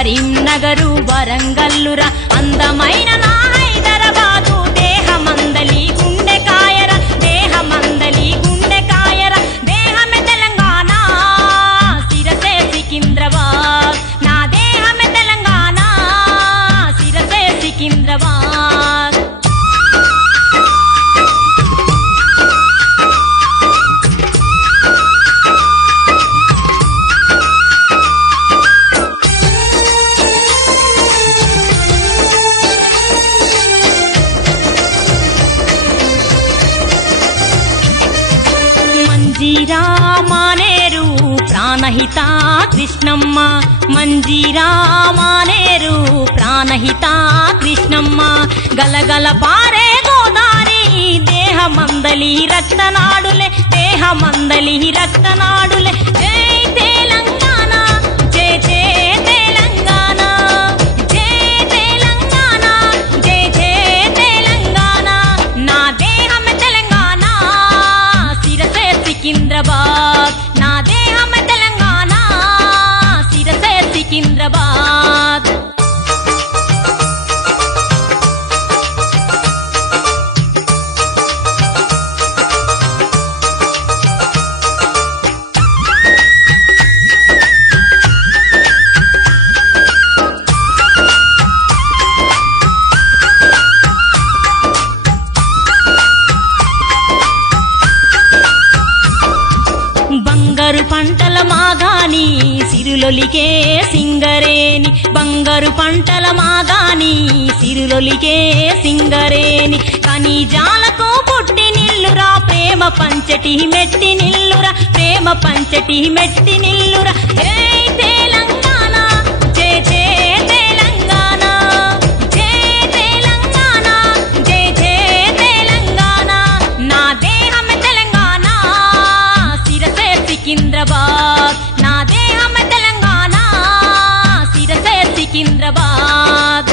కరీంనగరు వరంగల్లురా అందమైన నా హైదరాబాదు దేహమందలి గుండెకాయర దేహమందలి గుండెకాయర దేహమే తెలంగాణ సిరసే సికింద్రాబాద్ నా దేహమే తెలంగాణ సిరసే సికింద్రాబాద్ మంజీరా మానేరు ప్రాణహిత కృష్ణమ్మ మంజీరా మానేరు ప్రాణహిత కృష్ణమ్మ గలగల పారే గోదారి దేహమందలి రక్తనాడులే దేహమందలి రక్తనాడులే జై తెలంగాణ జై జై తెలంగాణ జై తెలంగాణ జై జై తెలంగాణ నా దేహమే తెలంగాణ సిరసే సికింద్రాబాద్ నా దేహమే తెలంగాణ సిరసే సికింద్రాబాద్ బంగారు పంటల మాగాని సిరులొలికే సింగరేని బంగారు పంటల మాగాని సిరులొలికే సింగరేని ఖనిజాలకు పుట్టి నిల్లురా ప్రేమ పంచటి మెట్టి నిల్లురా ప్రేమ పంచటి మెట్టి నిల్లురా జై తెలంగాణ జై జై తెలంగాణ జై తెలంగాణ జై జై తెలంగాణ నా దేహమే తెలంగాణ సిరసే సికింద్రాబాద్ నా దేహమే తెలంగాణ సిరసే సికింద్రాబాద్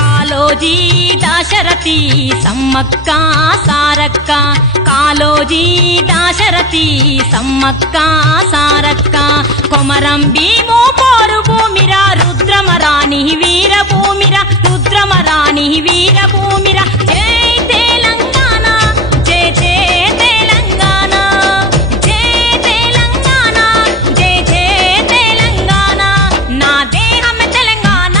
కాలోజీ దాశరథి సమ్మక్క సారక్క కాలోజీ దాశరథి సమ్మక్క సారక్క కొమరం భీము పోరు భూమిరా రుద్రమరాణి వీరభూమిరా రుద్రమరాణి వీరభూమిరా జై తెలంగాణ జై జై తెలంగాణ జై తెలంగాణ జై జై తెలంగాణ నా దేహమే తెలంగాణ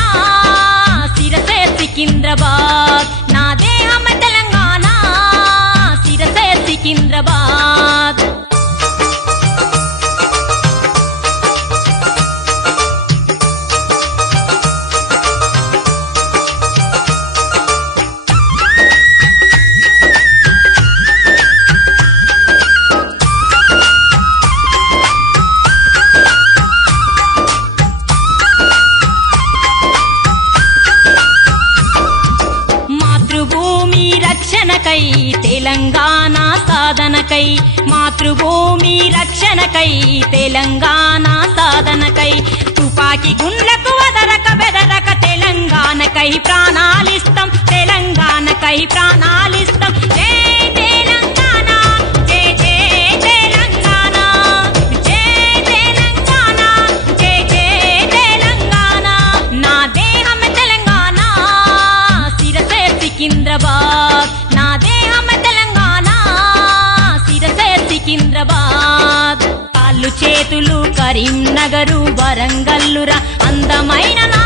సిరసే సికింద్రాబాద్ నా దేహమే తెలంగాణ సిరసే సికింద్రాబాద్ మాతృభూమి రక్షణకై తెలంగాణ సాధనకై మాతృభూమి రక్షణకై తెలంగాణ సాధనకై తుపాకి గుండ్లకు వదరక బెదరక తెలంగాణకై ప్రాణాలిస్తాం తెలంగాణకై ప్రాణాలిస్తాం జై తెలంగాణ జై జై తెలంగాణ జై తెలంగాణ జై జై తెలంగాణ నా దేహమే తెలంగాణ సిరసే సికింద్రాబాద్ నా దేహమే తెలంగాణ సిరసే సికింద్రాబాద్ కాళ్ళు చేతులు కరీంనగరు వరంగల్లురా అందమైన నా